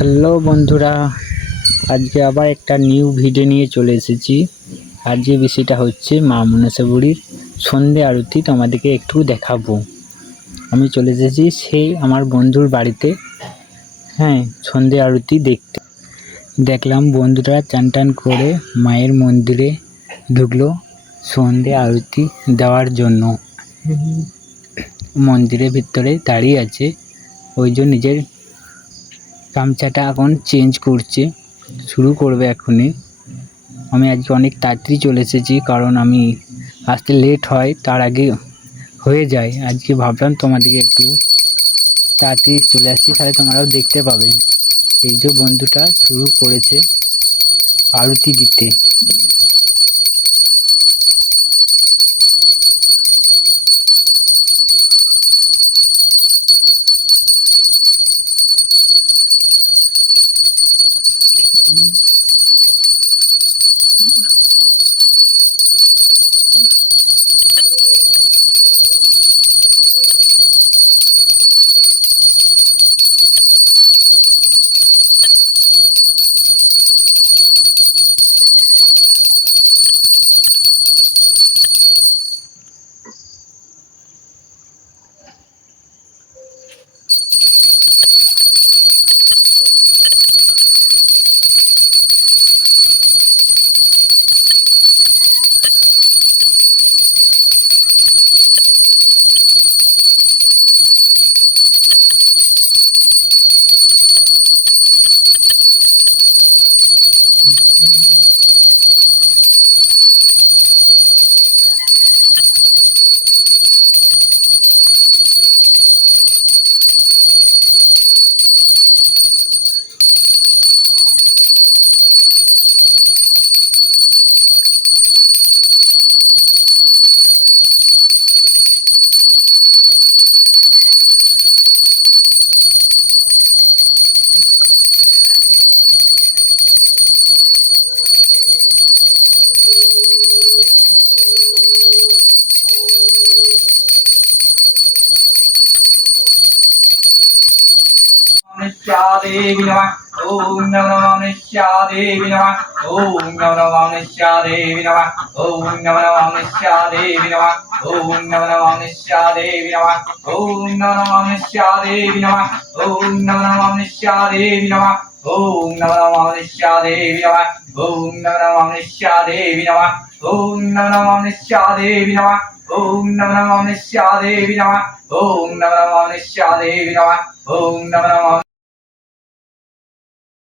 Hello বন্ধুরা, আজকে আবার একটা নিউ ভিডিও নিয়ে চলে এসেছি। আর যে বিষয়টা হচ্ছে মা মনসা বুড়ির সন্ধে আরতি তোমাদেরকে একটু দেখাবো। আমি চলে এসেছি সেই আমার বন্ধুর বাড়িতে। হ্যাঁ সন্ধে আরতি দেখতে। দেখলাম বন্ধুরা চান টান করে মায়ের মন্দিরে ঢুকলো সন্ধে আরতি দেওয়ার জন্য। মন্দিরের ভিতরে দাঁড়িয়ে আছে, ওই জন্য নিজের গামছাটা এখন চেঞ্জ করছে। শুরু করবে এখনই। আমি আজকে অনেক তাড়াতাড়ি চলে এসেছি, কারণ আমি আসতে লেট হয়, তার আগে হয়ে যায়। আজকে ভাবলাম তোমাদেরকে একটু তাড়াতাড়ি চলে আসছি তাহলে তোমরাও দেখতে পাবে। এই যে বন্ধুটা শুরু করেছে আরতি দিতে। natin. नित्यादेवी नमः ॐ नमो नमः नित्यादेवी नमः ॐ नमो नमः नित्यादेवी नमः ॐ नमो नमः नित्यादेवी नमः ॐ नमो नमः नित्यादेवी नमः ॐ नमो नमः नित्यादेवी नमः ॐ नमो नमः नित्यादेवी नमः ॐ नमो नमः नित्यादेवी नमः ॐ नमो नमः नित्यादेवी नमः ॐ नमो नमः नित्यादेवी नमः ॐ नमो नमः नित्यादेवी नमः ॐ नमो नमः नित्यादेवी नमः ॐ नमो नमः